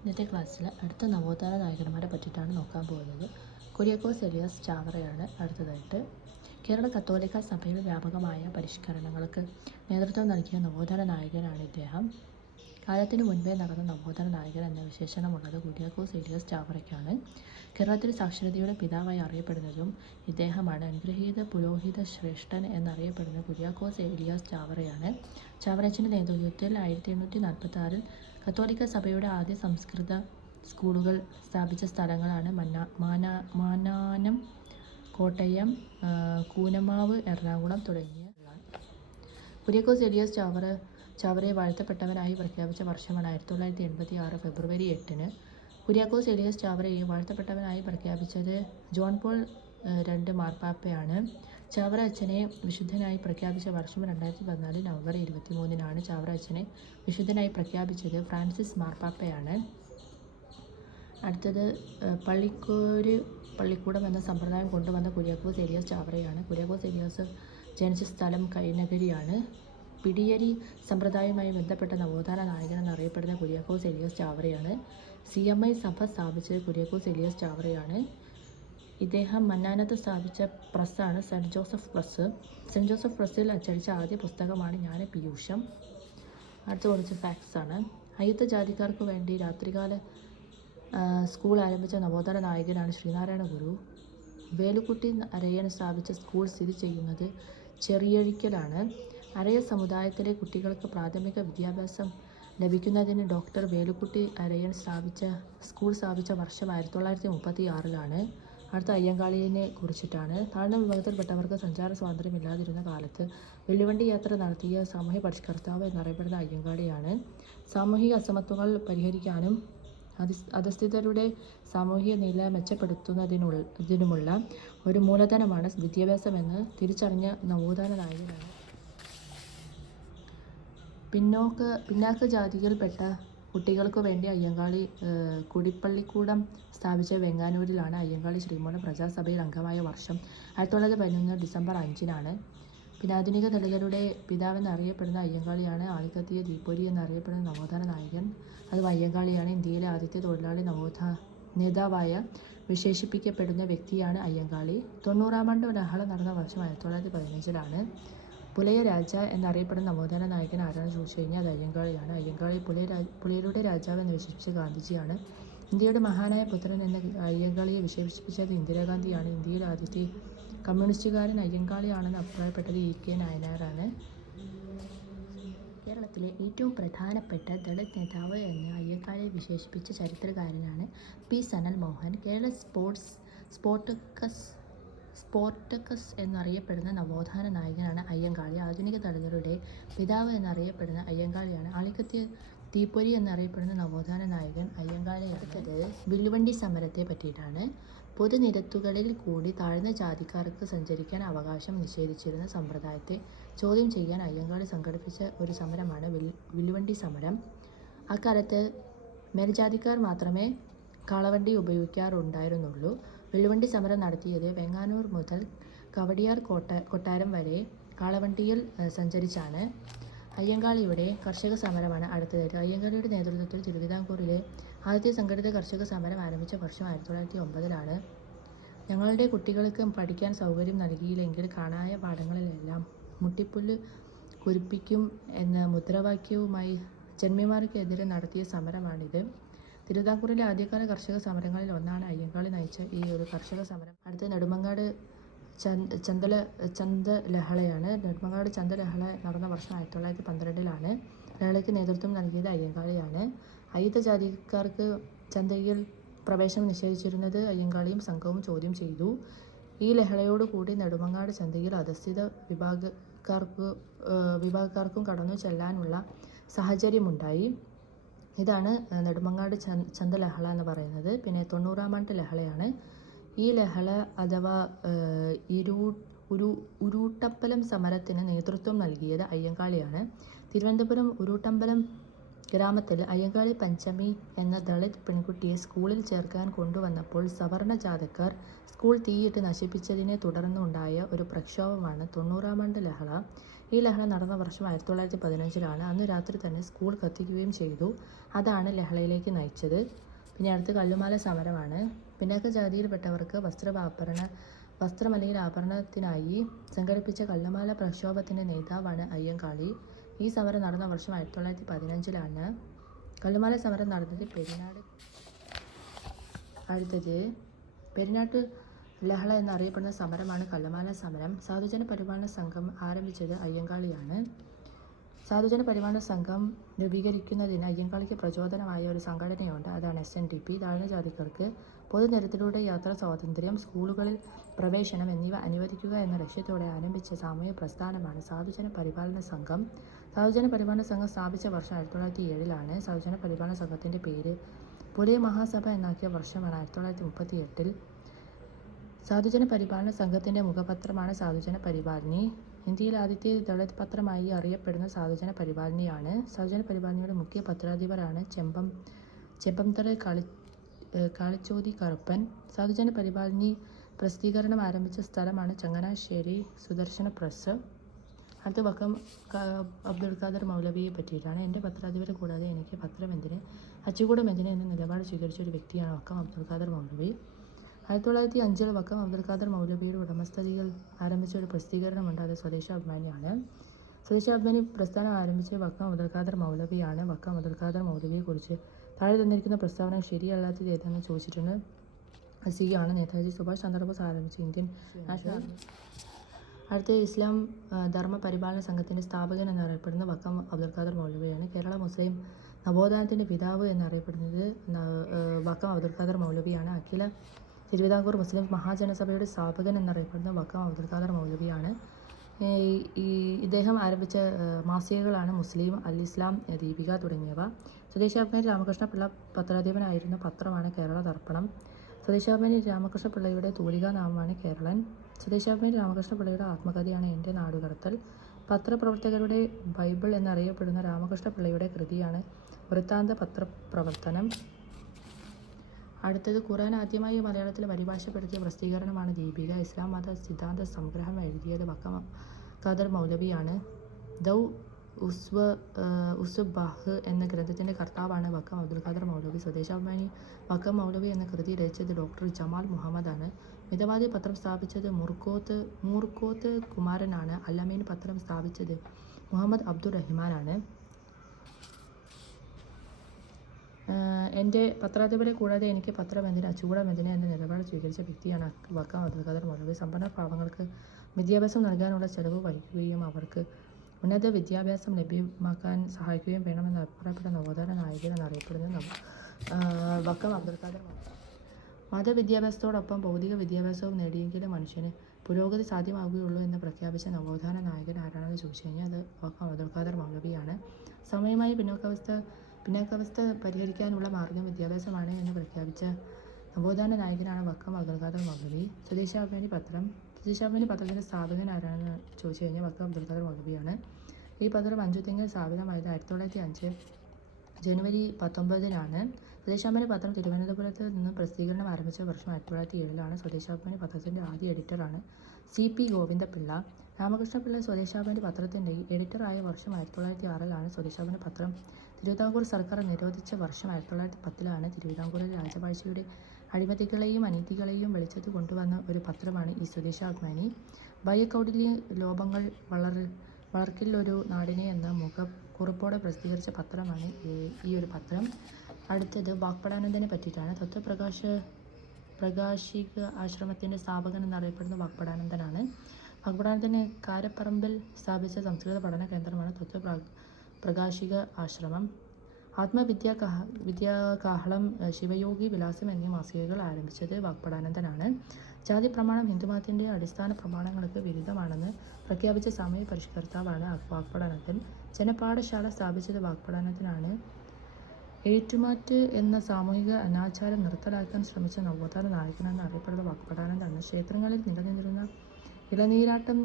ഇന്നത്തെ ക്ലാസ്സിൽ അടുത്ത നവോത്ഥാന നായകന്മാരെ പറ്റിയിട്ടാണ് നോക്കാൻ പോകുന്നത്. കുര്യാക്കോസ് എലിയാസ് ചാവറയാണ് അടുത്തതായിട്ട്. കേരള കത്തോലിക്ക സഭയിൽ വ്യാപകമായ പരിഷ്കരണങ്ങൾക്ക് നേതൃത്വം നൽകിയ നവോത്ഥാന നായകനാണ് ഇദ്ദേഹം. കാലത്തിനു മുൻപേ നടന്ന നവോത്ഥാന നായകൻ എന്ന വിശേഷണമുള്ളത് കുര്യാക്കോസ് എലിയാസ് ചാവറയ്ക്കാണ്. കേരളത്തിൽ സാക്ഷരതയുടെ പിതാവായി അറിയപ്പെടുന്നതും ഇദ്ദേഹമാണ്. അനുഗ്രഹീത പുരോഹിത ശ്രേഷ്ഠൻ എന്നറിയപ്പെടുന്ന കുര്യാക്കോസ് എലിയാസ് ചാവറയാണ്. ചാവറച്ചൻ്റെ നേതൃത്വത്തിൽ 1846 കത്തോലിക്ക സഭയുടെ ആദ്യ സംസ്കൃത സ്കൂളുകൾ സ്ഥാപിച്ച സ്ഥലങ്ങളാണ് മാനാനം, കോട്ടയം, കൂനമാവ്, എറണാകുളം തുടങ്ങിയ. കുര്യാക്കോസ് എലിയാസ് ചാവറയെ വാഴ്ത്തപ്പെട്ടവനായി പ്രഖ്യാപിച്ച വർഷമാണ് 1986 ഫെബ്രുവരി 8-ന്. കുര്യാക്കോസ് എലിയാസ് ചാവറയെ വാഴ്ത്തപ്പെട്ടവനായി പ്രഖ്യാപിച്ചത് ജോൺ പോൾ II മാർപ്പാപ്പയാണ്. ചാവറ അച്ഛനെ വിശുദ്ധനായി പ്രഖ്യാപിച്ച വർഷം 2014 നവംബർ 23-നാണ്. ചാവറ അച്ഛനെ വിശുദ്ധനായി പ്രഖ്യാപിച്ചത് ഫ്രാൻസിസ് മാർപ്പാപ്പയാണ്. അടുത്തത് പള്ളിക്കൂടം എന്ന സമ്പ്രദായം കൊണ്ടുവന്ന കുര്യാക്കോസ് എലിയാസ് ചാവറയാണ്. കുര്യാക്കോസ് എലിയാസ് ജനിച്ച സ്ഥലം കൈനഗരിയാണ്. പിടിയരി സമ്പ്രദായവുമായി ബന്ധപ്പെട്ട നവോത്ഥാന നായകൻ എന്നറിയപ്പെടുന്ന കുര്യാക്കോസ് എലിയാസ് ചാവറയാണ്. CMI സഭ സ്ഥാപിച്ചത് കുര്യാക്കോസ് എലിയാസ് ചാവറയാണ്. ഇദ്ദേഹം മന്നാനത്ത് സ്ഥാപിച്ച പ്രസ്സാണ് saint Joseph press. Saint Joseph പ്രസ്സിൽ അച്ചടിച്ച ആദ്യ പുസ്തകമാണ് ജ്ഞാനപീയൂഷം. അടുത്ത കുറച്ച് ഫാക്ട്സാണ്. അയ്യത്ത ജാതിക്കാർക്ക് വേണ്ടി രാത്രികാല സ്കൂൾ ആരംഭിച്ച നവോത്ഥാന നായകനാണ് ശ്രീനാരായണ ഗുരു. വേലുക്കുട്ടി അരയൻ സ്ഥാപിച്ച സ്കൂൾ സ്ഥിതി ചെയ്യുന്നത് ചെറിയഴിക്കലാണ്. അരയ സമുദായത്തിലെ കുട്ടികൾക്ക് പ്രാഥമിക വിദ്യാഭ്യാസം ലഭിക്കുന്നതിന് ഡോക്ടർ വേലുക്കുട്ടി അരയൻ സ്കൂൾ സ്ഥാപിച്ച വർഷം 1936-ലാണ്. അടുത്ത അയ്യങ്കാളിയെ കുറിച്ചിട്ടാണ്. താഴ്ന്ന വിഭാഗത്തിൽപ്പെട്ടവർക്ക് സഞ്ചാര സ്വാതന്ത്ര്യമില്ലാതിരുന്ന കാലത്ത് വെള്ളിവണ്ടി യാത്ര നടത്തിയ സാമൂഹ്യ പരിഷ്കർത്താവ് എന്നറിയപ്പെടുന്ന അയ്യങ്കാളിയാണ്. സാമൂഹിക അസമത്വങ്ങൾ പരിഹരിക്കാനും അധസ്ഥിതരുടെ സാമൂഹിക നില മെച്ചപ്പെടുത്തുന്നതിനുമുള്ള ഒരു മൂലധനമാണ് വിദ്യാഭ്യാസമെന്ന് തിരിച്ചറിഞ്ഞ നവോത്ഥാന നായകനാണ്. പിന്നാക്ക ജാതിയിൽപ്പെട്ട കുട്ടികൾക്കു വേണ്ടി അയ്യങ്കാളി കുടിപ്പള്ളിക്കൂടം സ്ഥാപിച്ച വെങ്ങാനൂരിലാണ്. അയ്യങ്കാളി ശ്രീമൂലം പ്രജാസഭയിൽ അംഗമായ വർഷം 1911 ഡിസംബർ 5-നാണ്. പിന്നെ ആധുനിക ദളിതരുടെ പിതാവെന്നറിയപ്പെടുന്ന അയ്യങ്കാളിയാണ്. ആളിക്കത്തിയ തീപ്പൊരി എന്നറിയപ്പെടുന്ന നവോത്ഥാന നായകൻ അതും അയ്യങ്കാളിയാണ്. ഇന്ത്യയിലെ ആദ്യത്തെ തൊഴിലാളി നേതാവായ വിശേഷിപ്പിക്കപ്പെടുന്ന വ്യക്തിയാണ് അയ്യങ്കാളി. 90-ാം ആണ്ട് ലഹള നടന്ന വർഷം 1915-ലാണ്. പുലയ രാജ എന്നറിയപ്പെടുന്ന നവോത്ഥാന നായകൻ ആരാണെന്ന് ചോദിച്ചു കഴിഞ്ഞാൽ അത് അയ്യങ്കാളിയാണ്. അയ്യങ്കാളി പുലയരുടെ രാജാവ് എന്ന് വിശേഷിപ്പിച്ച ഗാന്ധിജിയാണ്. ഇന്ത്യയുടെ മഹാനായ പുത്രൻ എന്ന അയ്യങ്കാളിയെ വിശേഷിപ്പിച്ചത് ഇന്ദിരാഗാന്ധിയാണ്. ഇന്ത്യയിലെ ആദ്യത്തെ കമ്മ്യൂണിസ്റ്റുകാരൻ അയ്യങ്കാളിയാണെന്ന് അഭിപ്രായപ്പെട്ടത് EK നായനാരാണ്. കേരളത്തിലെ ഏറ്റവും പ്രധാനപ്പെട്ട ദളിത് നേതാവ് എന്ന് അയ്യങ്കാളിയെ വിശേഷിപ്പിച്ച ചരിത്രകാരനാണ് P. സനൽ മോഹൻ. കേരള സ്പോർട്ടക്കസ് എന്നറിയപ്പെടുന്ന നവോത്ഥാന നായകനാണ് അയ്യങ്കാളി. ആധുനിക ദളിതരുടെ പിതാവ് എന്നറിയപ്പെടുന്ന അയ്യങ്കാളിയാണ്. ആളിക്കത്തിയ തീപ്പൊരി എന്നറിയപ്പെടുന്ന നവോത്ഥാന നായകൻ അയ്യങ്കാളിയാണ്. അടുത്തത് വില്ലുവണ്ടി സമരത്തെ പറ്റിയിട്ടാണ്. പൊതുനിരത്തുകളിൽ കൂടി താഴ്ന്ന ജാതിക്കാർക്ക് സഞ്ചരിക്കാൻ അവകാശം നിഷേധിച്ചിരുന്ന സമ്പ്രദായത്തെ ചോദ്യം ചെയ്യാൻ അയ്യങ്കാളി സംഘടിപ്പിച്ച ഒരു സമരമാണ് വില്ലുവണ്ടി സമരം. അക്കാലത്ത് മേൽജാതിക്കാർ മാത്രമേ കാളവണ്ടി ഉപയോഗിക്കാറുണ്ടായിരുന്നുള്ളൂ. വില്ലുവണ്ടി സമരം നടത്തിയത് വെങ്ങാനൂർ മുതൽ കവടിയാർ കൊട്ടാരം വരെ കാളവണ്ടിയിൽ സഞ്ചരിച്ചാണ്. അയ്യങ്കാളിയുടെ കർഷക സമരമാണ് അടുത്തതായിട്ട്. അയ്യങ്കാളിയുടെ നേതൃത്വത്തിൽ തിരുവിതാംകൂറിലെ ആദ്യത്തെ സംഘടിത കർഷക സമരം ആരംഭിച്ച വർഷം 1909-ലാണ്. ഞങ്ങളുടെ കുട്ടികൾക്ക് പഠിക്കാൻ സൗകര്യം നൽകിയില്ലെങ്കിൽ കാണായ പാഠങ്ങളിലെല്ലാം മുട്ടിപ്പുല്ല് കുരിപ്പിക്കും എന്ന മുദ്രാവാക്യവുമായി ജന്മിമാർക്കെതിരെ നടത്തിയ സമരമാണിത്. തിരുവിതാംകൂറിലെ ആദ്യകാല കർഷക സമരങ്ങളിൽ ഒന്നാണ് അയ്യങ്കാളി നയിച്ച ഈ ഒരു കർഷക സമരം. അടുത്ത നെടുമങ്ങാട് ചന്തലഹളയാണ്. നെടുമങ്ങാട് ചന്തലഹള നടന്ന വർഷം 1912-ലാണ്. ലഹളയ്ക്ക് നേതൃത്വം നൽകിയത് അയ്യങ്കാളിയാണ്. അയ്യത്ത ജാതിക്കാർക്ക് ചന്തയിൽ പ്രവേശനം നിഷേധിച്ചിരുന്നത് അയ്യങ്കാളിയും സംഘവും ചോദ്യം ചെയ്തു. ഈ ലഹളയോടുകൂടി നെടുമങ്ങാട് ചന്തയിൽ അധസ്ഥിത വിഭാഗക്കാർക്കും കടന്നു ചെല്ലാനുള്ള സാഹചര്യമുണ്ടായി. ഇതാണ് നെടുമങ്ങാട് ചന്തലഹള എന്ന് പറയുന്നത്. പിന്നെ 90-ാം ആണ്ട് ലഹളയാണ്. ഈ ലഹള അഥവാ ഉരൂട്ടമ്പലം സമരത്തിന് നേതൃത്വം നൽകിയത് അയ്യങ്കാളിയാണ്. തിരുവനന്തപുരം ഉരൂട്ടമ്പലം ഗ്രാമത്തിൽ അയ്യങ്കാളി പഞ്ചമി എന്ന ദളിത് പെൺകുട്ടിയെ സ്കൂളിൽ ചേർക്കാൻ കൊണ്ടുവന്നപ്പോൾ സവർണ ജാഥക്കാർ സ്കൂൾ തീയിട്ട് നശിപ്പിച്ചതിനെ തുടർന്നുണ്ടായ ഒരു പ്രക്ഷോഭമാണ് 90-ാം ആണ്ട് ലഹള. ഈ ലഹള നടന്ന വർഷം 1915 അന്ന് രാത്രി തന്നെ സ്കൂൾ കത്തിക്കുകയും ചെയ്തു. അതാണ് ലഹളയിലേക്ക് നയിച്ചത്. പിന്നെ അടുത്ത് കല്ലുമാല സമരമാണ്. പിന്നാക്ക ജാതിയിൽപ്പെട്ടവർക്ക് വസ്ത്രം അല്ലെങ്കിൽ ആഭരണത്തിനായി സംഘടിപ്പിച്ച കല്ലുമാല പ്രക്ഷോഭത്തിൻ്റെ നേതാവാണ് അയ്യങ്കാളി. ഈ സമരം നടന്ന വർഷം 1915. കല്ലുമാല സമരം നടന്നത് പെരിനാട്. അടുത്തത് പെരിനാട്ട് ലഹള എന്നറിയപ്പെടുന്ന സമരമാണ് കല്ലുമാല സമരം. സാധുജന പരിപാലന സംഘം ആരംഭിച്ചത് അയ്യങ്കാളിയാണ്. സാധുജന പരിപാലന സംഘം രൂപീകരിക്കുന്നതിന് അയ്യങ്കാളിക്ക് പ്രചോദനമായ ഒരു സംഘടനയുണ്ട്. അതാണ് SNDP. താഴ്ന്ന ജാതിക്കാർക്ക് പൊതുനിരത്തിലൂടെ യാത്രാ സ്വാതന്ത്ര്യം, സ്കൂളുകളിൽ പ്രവേശനം എന്നിവ അനുവദിക്കുക എന്ന ലക്ഷ്യത്തോടെ ആരംഭിച്ച സാമൂഹ്യ പ്രസ്ഥാനമാണ് സാധുജന പരിപാലന സംഘം. സാധുജന പരിപാലന സംഘം സ്ഥാപിച്ച വർഷം 1907. സാധുജന പരിപാലന സംഘത്തിൻ്റെ പേര് പുലയ മഹാസഭ എന്നാക്കിയ വർഷമാണ് 1938. സാധുജന പരിപാലന സംഘത്തിൻ്റെ മുഖപത്രമാണ് സാധുജന പരിപാലനി. ഇന്ത്യയിൽ ആദ്യത്തെ ദളിത് പത്രമായി അറിയപ്പെടുന്ന സാധുജന പരിപാലനിയാണ്. സാധുജന പരിപാലനിയുടെ മുഖ്യ പത്രാധിപരാണ് ചെമ്പംതറ കാളിച്ചോതി കറുപ്പൻ. സാധുജന പരിപാലനി പ്രസിദ്ധീകരണം ആരംഭിച്ച സ്ഥലമാണ് ചങ്ങനാശ്ശേരി സുദർശന പ്രസ്. അടുത്ത വക്കം അബ്ദുൽ ഖാദർ മൗലവിയെ പറ്റിയിട്ടാണ്. എൻ്റെ പത്രാധിപരെ കൂടാതെ എനിക്ക് പത്രം എന്തിന്, അച്ചുകൂടം എന്തിന് എന്ന നിലപാട് സ്വീകരിച്ച ഒരു വ്യക്തിയാണ് വക്കം അബ്ദുൽ ഖാദർ മൗലവി. 1905 വക്കം അബ്ദുൽ ഖാദർ മൗലവിയുടെ ഉടമസ്ഥതയിൽ ആരംഭിച്ച ഒരു പ്രസിദ്ധീകരണമുണ്ട്. അത് സ്വദേശാഭിമാനിയാണ്. സ്വദേശാഭിമാനി പ്രസ്ഥാനം ആരംഭിച്ച വക്കം അബ്ദുൽ ഖാദർ മൗലവിയാണ്. വക്കം അബ്ദുൽ ഖാദർ മൗലവിയെക്കുറിച്ച് താഴെ തന്നിരിക്കുന്ന പ്രസ്താവന ശരിയല്ലാത്തത് ഏതെന്ന് ചോദിച്ചിട്ടുണ്ട്. സി ആണ്. നേതാജി സുഭാഷ് ചന്ദ്രബോസ് ആരംഭിച്ച ഇന്ത്യൻ നാഷണൽ. അടുത്ത ഇസ്ലാം ധർമ്മ പരിപാലന സംഘത്തിൻ്റെ സ്ഥാപകൻ എന്നറിയപ്പെടുന്ന വക്കം അബ്ദുൽ ഖാദർ മൗലവിയാണ്. കേരള മുസ്ലിം നവോത്ഥാനത്തിൻ്റെ പിതാവ് എന്നറിയപ്പെടുന്നത് വക്കം അബ്ദുൽ ഖാദർ മൗലവിയാണ്. അഖില തിരുവിതാംകൂർ മുസ്ലിം മഹാജനസഭയുടെ സ്ഥാപകൻ എന്നറിയപ്പെടുന്ന വക്കം അബ്ദുൽ ഖാദർ മൗലവിയാണ്. ഇദ്ദേഹം ആരംഭിച്ച മാസികകളാണ് മുസ്ലിം, അൽ ഇസ്ലാം, ദീപിക തുടങ്ങിയവ. സ്വദേശാഭിമാനി രാമകൃഷ്ണപിള്ള പത്രാധിപനായിരുന്ന പത്രമാണ് കേരള ദർപ്പണം. സ്വദേശാഭിമാനി രാമകൃഷ്ണപിള്ളയുടെ തൂലികാനാമമാണ് കേരളൻ. സ്വദേശാഭിമാനി രാമകൃഷ്ണപിള്ളയുടെ ആത്മകഥയാണ് എൻ്റെ നാടുകടത്തൽ. പത്രപ്രവർത്തകരുടെ ബൈബിൾ എന്നറിയപ്പെടുന്ന രാമകൃഷ്ണപിള്ളയുടെ കൃതിയാണ് വൃത്താന്ത പത്രപ്രവർത്തനം. അടുത്തത് ഖുർആൻ ആദ്യമായി മലയാളത്തിൽ പരിഭാഷപ്പെടുത്തിയ പ്രസിദ്ധീകരണമാണ് ദീപിക. ഇസ്ലാം മത സിദ്ധാന്ത സംഗ്രഹം എഴുതിയത് വക്കം ഖാദർ മൗലവിയാണ്. ദൗ ഉസ്ബാഹ് എന്ന ഗ്രന്ഥത്തിൻ്റെ കർത്താവാണ് വക്കം അബ്ദുൽ ഖാദർ മൗലവി. സ്വദേശാഭിമാനി വക്കം മൗലവി എന്ന കൃതി രചിച്ചത് ഡോക്ടർ ജമാൽ മുഹമ്മദാണ്. മിതവാദി പത്രം സ്ഥാപിച്ചത് മൂർക്കോത്ത് കുമാരനാണ്. അല്ലമീൻ പത്രം സ്ഥാപിച്ചത് മുഹമ്മദ് അബ്ദുർ റഹ്മാനാണ്. എൻ്റെ പത്രാധിപരെ കൂടാതെ എനിക്ക് പത്രം എന്തിന്, അച്ചുകൂടം എന്തിന് എന്ന നിലപാട് സ്വീകരിച്ച വ്യക്തിയാണ് വക്കം അബ്ദുൽ ഖാദർ മൗലവി. സമ്പന്ന പാവങ്ങൾക്ക് വിദ്യാഭ്യാസം നൽകാനുള്ള ചെലവ് വഹിക്കുകയും അവർക്ക് ഉന്നത വിദ്യാഭ്യാസം ലഭ്യമാക്കാൻ സഹായിക്കുകയും വേണമെന്ന് അഭിപ്രായപ്പെട്ട നവോത്ഥാന നായകൻ എന്നറിയപ്പെടുന്നത് വക്കം അബ്ദുൽ ഖാദർ മൗലവി. മതവിദ്യാഭ്യാസത്തോടൊപ്പം ഭൗതിക വിദ്യാഭ്യാസവും നേടിയെങ്കിലും മനുഷ്യന് പുരോഗതി സാധ്യമാവുകയുള്ളൂ എന്ന് പ്രഖ്യാപിച്ച നവോത്ഥാന നായകൻ ആരാണെന്ന് ചോദിച്ചു കഴിഞ്ഞാൽ അത് വക്കം അബ്ദുൽ ഖാദർ മൗലവിയാണ്. സമയമായി പിന്നാക്കാവസ്ഥ പരിഹരിക്കാനുള്ള മാർഗം വിദ്യാഭ്യാസമാണ് എന്ന് പ്രഖ്യാപിച്ച നവോത്ഥാന നായകനാണ് വക്കം അബ്ദുൽ ഖാദർ മൗലവി. സ്വദേശാഭിമാനി പത്രത്തിൻ്റെ സ്ഥാപകൻ ആരാണെന്ന് ചോദിച്ചു കഴിഞ്ഞാൽ വക്കം അബ്ദുൽ ഖാദർ മൗലവിയാണ്. ഈ പത്രം അഞ്ചുതെങ്ങിൽ സ്ഥാപിതമായത് 1905 ജനുവരി 19 സ്വദേശാഭിമാനി പത്രം തിരുവനന്തപുരത്ത് നിന്ന് പ്രസിദ്ധീകരണം ആരംഭിച്ച വർഷം 1907. സ്വദേശാഭിമാനി പത്രത്തിൻ്റെ ആദ്യ എഡിറ്ററാണ് CP ഗോവിന്ദപിള്ള. രാമകൃഷ്ണപിള്ള സ്വദേശാഭിമാനി പത്രത്തിൻ്റെ എഡിറ്ററായ വർഷം 1906. സ്വദേശാഭിമാനി പത്രം തിരുവിതാംകൂർ സർക്കാർ നിരോധിച്ച വർഷം 1910. തിരുവിതാംകൂറിൽ രാജവാഴ്ചയുടെ അഴിമതികളെയും അനീതികളെയും വെളിച്ചത്ത് കൊണ്ടുവന്ന ഒരു പത്രമാണ് ഈ സ്വദേശാഭിമാനി. ഭയകൗടില്യ ലോപങ്ങൾ വളർക്കില്ലൊരു നാടിനെ എന്ന മുഖക്കുറിപ്പോടെ പ്രസിദ്ധീകരിച്ച പത്രമാണ് ഈ ഒരു പത്രം. അടുത്തത് വാഗ്ഭടാനന്ദനെ പറ്റിയിട്ടാണ്. പ്രകാശിക ആശ്രമത്തിൻ്റെ സ്ഥാപകൻ എന്നറിയപ്പെടുന്ന വാഗ്ഭടാനന്ദനാണ്. വാഗ്ഭടാനന്ദന് കാരപ്പറമ്പിൽ സ്ഥാപിച്ച സംസ്കൃത പഠന കേന്ദ്രമാണ് പ്രകാശിക ആശ്രമം. വിദ്യാകാഹളം, ശിവയോഗി വിലാസം എന്നീ മാസികകൾ ആരംഭിച്ചത് വാഗ്ഭടാനന്ദനാണ്. ജാതി പ്രമാണം ഹിന്ദുമതത്തിൻ്റെ അടിസ്ഥാന പ്രമാണങ്ങൾക്ക് വിരുദ്ധമാണെന്ന് പ്രഖ്യാപിച്ച സമയ പരിഷ്കർത്താവാണ് വാഗ്ഭടാനന്ദൻ. ജനപാഠശാല സ്ഥാപിച്ചത് വാഗ്ഭടാനന്ദനാണ്. ഏറ്റുമാറ്റ് എന്ന സാമൂഹിക അനാചാരം നിർത്തലാക്കാൻ ശ്രമിച്ച നവോത്ഥാന നായകനെന്ന് അറിയപ്പെടുന്ന വാഗ്ഭടാനന്ദനാണ്. ക്ഷേത്രങ്ങളിൽ നിലനിന്നിരുന്ന ഇളനീരാട്ടം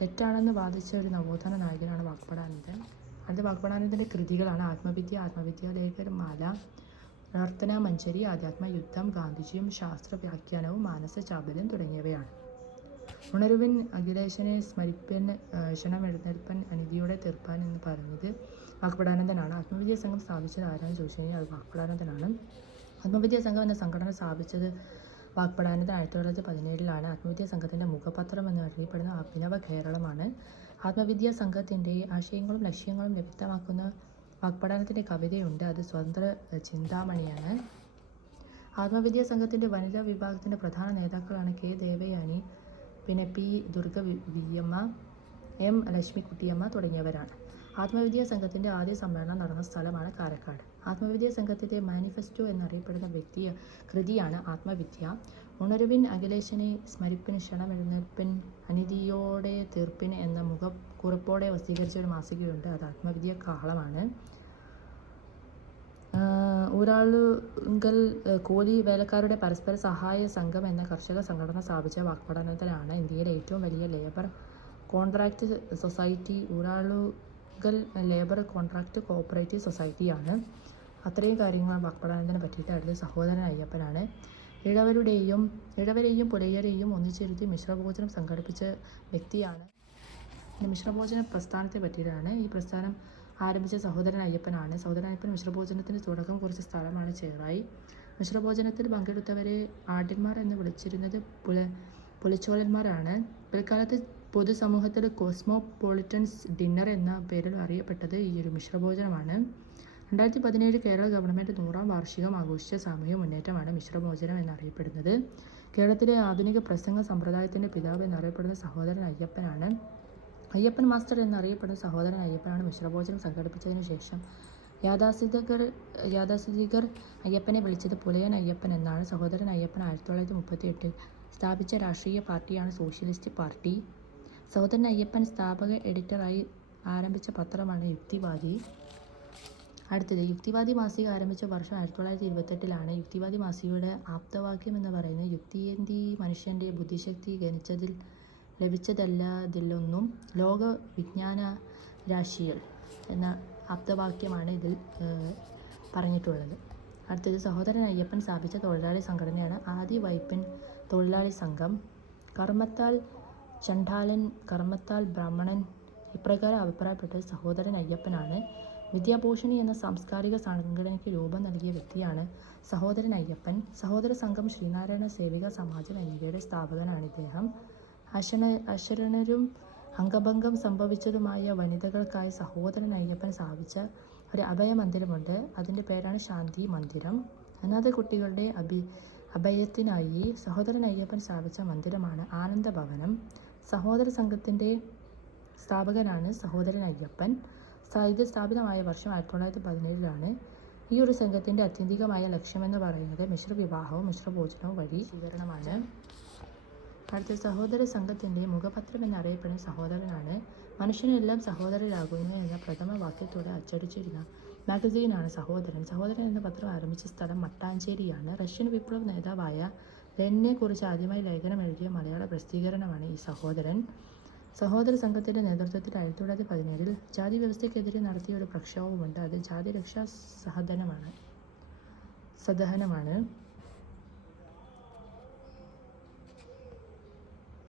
തെറ്റാണെന്ന് വാദിച്ച ഒരു നവോത്ഥാന നായകനാണ് വാഗ്ഭടാനന്ദൻ. അത് വാഗ്ഭടാനന്ദൻ്റെ കൃതികളാണ് ആത്മവിദ്യാലേഖമാല, പ്രാർത്ഥനാ മഞ്ജരി, ആധ്യാത്മ യുദ്ധം, ഗാന്ധിജിയും ശാസ്ത്ര വ്യാഖ്യാനവും, മാനസ ചാബല്യം തുടങ്ങിയവയാണ്. ഉണരുവിൻ അഖിലേശനെ സ്മരിപ്പൻ ക്ഷണമെഴുന്നേൽപ്പൻ അനീതിയോടെ തീർപ്പാൻ എന്ന് പറഞ്ഞത് വാഗ്ഭടാനന്ദനാണ്. ആത്മവിദ്യാ സംഘം സ്ഥാപിച്ചത് ആരാണെന്ന് ചോദിച്ചു കഴിഞ്ഞാൽ അത് വാഗ്ഭടാനന്ദനാണ്. ആത്മവിദ്യാ സംഘം എന്ന സംഘടന സ്ഥാപിച്ചത് വാഗ്ഭടാനന്ദൻ 1917 ആത്മവിദ്യാ സംഘത്തിൻ്റെ മുഖപത്രം എന്നറിയപ്പെടുന്ന അഭിനവ കേരളമാണ്. ആത്മവിദ്യാ സംഘത്തിൻ്റെ ആശയങ്ങളും ലക്ഷ്യങ്ങളും വ്യക്തമാക്കുന്ന വാഗ്ഭടാനത്തിൻ്റെ കവിതയുണ്ട്. അത് സ്വതന്ത്ര ചിന്താമണിയാണ്. ആത്മവിദ്യാ സംഘത്തിൻ്റെ വനിതാ വിഭാഗത്തിൻ്റെ പ്രധാന നേതാക്കളാണ് കെ ദേവയാനി, പിന്നെ പി ദുർഗ വിയമ്മ, എം ലക്ഷ്മിക്കുട്ടിയമ്മ തുടങ്ങിയവരാണ്. ആത്മവിദ്യാ സംഘത്തിൻ്റെ ആദ്യ സമ്മേളനം നടന്ന സ്ഥലമാണ് കാരക്കാട്. ആത്മവിദ്യാ സംഘത്തിൻ്റെ മാനിഫെസ്റ്റോ എന്നറിയപ്പെടുന്ന കൃതിയാണ് ആത്മവിദ്യ. ഉണരുവിൻ അഖിലേശനെ സ്മരിപ്പിൻ ക്ഷണമെഴുന്നേൽപ്പിൻ അനീതിയോടെ തീർപ്പിൻ എന്ന മുഖക്കുറിപ്പോടെ വസീകരിച്ച ഒരു മാസികയുണ്ട്. അത് ആത്മവിദ്യ കാഹളമാണ്. ഊരാളുങ്കൽ കൂലി വേലക്കാരുടെ പരസ്പര സഹായ സംഘം എന്ന കർഷക സംഘടന സ്ഥാപിച്ച വാഗ്ഭടാനന്ദനാണ്. ഇന്ത്യയിലെ ഏറ്റവും വലിയ labour contract society Uralungal labour contract cooperative സൊസൈറ്റിയാണ്. അത്രയും കാര്യങ്ങൾ വാഗ്ഭടാനന്ദനെ പറ്റിയിട്ട്. അടുത്ത സഹോദരൻ അയ്യപ്പനാണ്. ഇഴവരെയും പുലയരെയും ഒന്നിച്ചിരുത്തി മിശ്രഭോജനം സംഘടിപ്പിച്ച വ്യക്തിയാണ്. മിശ്രഭോജന പ്രസ്ഥാനത്തെ പറ്റിയിട്ടാണ്. ഈ പ്രസ്ഥാനം ആരംഭിച്ച സഹോദരൻ അയ്യപ്പനാണ്. സഹോദരൻ അയ്യപ്പൻ മിശ്രഭോജനത്തിന് തുടക്കം കുറിച്ച സ്ഥലമാണ് ചേറായി. മിശ്രഭോജനത്തിൽ പങ്കെടുത്തവരെ ആഢ്യന്മാർ എന്ന് വിളിച്ചിരുന്നത് പുലിച്ചോലന്മാരാണ്. പിൽക്കാലത്ത് പൊതുസമൂഹത്തിൽ കോസ്മോപൊളിറ്റൻസ് ഡിന്നർ എന്ന പേരിൽ അറിയപ്പെട്ടത് ഈ ഒരു മിശ്രഭോജനമാണ്. 2017 കേരള ഗവൺമെൻറ് 100ാം വാർഷികം ആഘോഷിച്ച സാമൂഹ്യ മുന്നേറ്റമാണ് മിശ്രഭോജനം എന്നറിയപ്പെടുന്നത്. കേരളത്തിലെ ആധുനിക പ്രസംഗ സമ്പ്രദായത്തിൻ്റെ പിതാവ് എന്നറിയപ്പെടുന്ന സഹോദരൻ അയ്യപ്പനാണ്. അയ്യപ്പൻ മാസ്റ്റർ എന്നറിയപ്പെടുന്ന സഹോദരൻ അയ്യപ്പനാണ് മിശ്രഭോജനം സംഘടിപ്പിച്ചതിനു ശേഷം യാഥാസ്ഥിതികർ അയ്യപ്പനെ വിളിച്ചത് പുലയൻ അയ്യപ്പൻ എന്നാണ്. സഹോദരൻ അയ്യപ്പൻ 1938 സ്ഥാപിച്ച രാഷ്ട്രീയ പാർട്ടിയാണ് സോഷ്യലിസ്റ്റ് പാർട്ടി. സഹോദരൻ അയ്യപ്പൻ സ്ഥാപക എഡിറ്ററായി ആരംഭിച്ച പത്രമാണ് യുക്തിവാദി. അടുത്തത് യുക്തിവാദി മാസിക ആരംഭിച്ച വർഷം 1928 യുക്തിവാദി മാസികയുടെ ആപ്തവാക്യം എന്ന് പറയുന്നത് യുക്തിയേന്തി മനുഷ്യൻ്റെ ബുദ്ധിശക്തി ഗണിച്ചതിൽ ലഭിച്ചതല്ലതിലൊന്നും ലോക വിജ്ഞാന രാശികൾ എന്ന ആപ്തവാക്യമാണ് ഇതിൽ പറഞ്ഞിട്ടുള്ളത്. അടുത്തത് സഹോദരൻ അയ്യപ്പൻ സ്ഥാപിച്ച തൊഴിലാളി സംഘടനയാണ് ആദി വൈപ്പിൻ തൊഴിലാളി സംഘം. കർമ്മത്താൽ ചണ്ഡാലൻ കർമ്മത്താൽ ബ്രാഹ്മണൻ ഇപ്രകാരം അഭിപ്രായപ്പെട്ടത് സഹോദരൻ അയ്യപ്പനാണ്. വിദ്യാഭൂഷണി എന്ന സാംസ്കാരിക സംഘടനയ്ക്ക് രൂപം നൽകിയ വ്യക്തിയാണ് സഹോദരൻ അയ്യപ്പൻ. സഹോദര സംഘം, ശ്രീനാരായണ സേവിക സമാജം എന്നിവയുടെ സ്ഥാപകനാണ് ഇദ്ദേഹം. അശരണരും അംഗഭംഗം സംഭവിച്ചതുമായ വനിതകൾക്കായി സഹോദരൻ അയ്യപ്പൻ സ്ഥാപിച്ച ഒരു അഭയ മന്ദിരമുണ്ട്. അതിൻ്റെ പേരാണ് ശാന്തി മന്ദിരം. അനാഥ കുട്ടികളുടെ അഭയത്തിനായി സഹോദരൻ അയ്യപ്പൻ സ്ഥാപിച്ച മന്ദിരമാണ് ആനന്ദ ഭവനം. സഹോദര സംഘത്തിൻ്റെ സ്ഥാപകനാണ് സഹോദരൻ അയ്യപ്പൻ. ഇത് സ്ഥാപിതമായ വർഷം 1917 ഈ ഒരു സംഘത്തിൻ്റെ ആത്യന്തികമായ ലക്ഷ്യമെന്ന് പറയുന്നത് മിശ്രവിവാഹവും മിശ്രഭോജനവും വഴി സ്വീകരണമാണ്. അടുത്ത സഹോദര സംഘത്തിൻ്റെ മുഖപത്രം എന്നറിയപ്പെടുന്ന സഹോദരനാണ്. മനുഷ്യനെല്ലാം സഹോദരരാകുന്നു എന്ന പ്രഥമ വാക്യത്തോടെ അച്ചടിച്ചിരുന്ന മാഗസീനാണ് സഹോദരൻ. സഹോദരൻ എന്ന പത്രം ആരംഭിച്ച സ്ഥലം മട്ടാഞ്ചേരിയാണ്. റഷ്യൻ വിപ്ലവ നേതാവായ ലെനിനെക്കുറിച്ച് ആദ്യമായി ലേഖനം എഴുതിയ മലയാള പ്രസിദ്ധീകരണമാണ് ഈ സഹോദരൻ. സഹോദര സംഘത്തിൻ്റെ നേതൃത്വത്തിൽ 1917 ജാതി വ്യവസ്ഥയ്ക്കെതിരെ നടത്തിയ ഒരു പ്രക്ഷോഭമുണ്ട്. അത് ജാതി രക്ഷാ സദനമാണ്.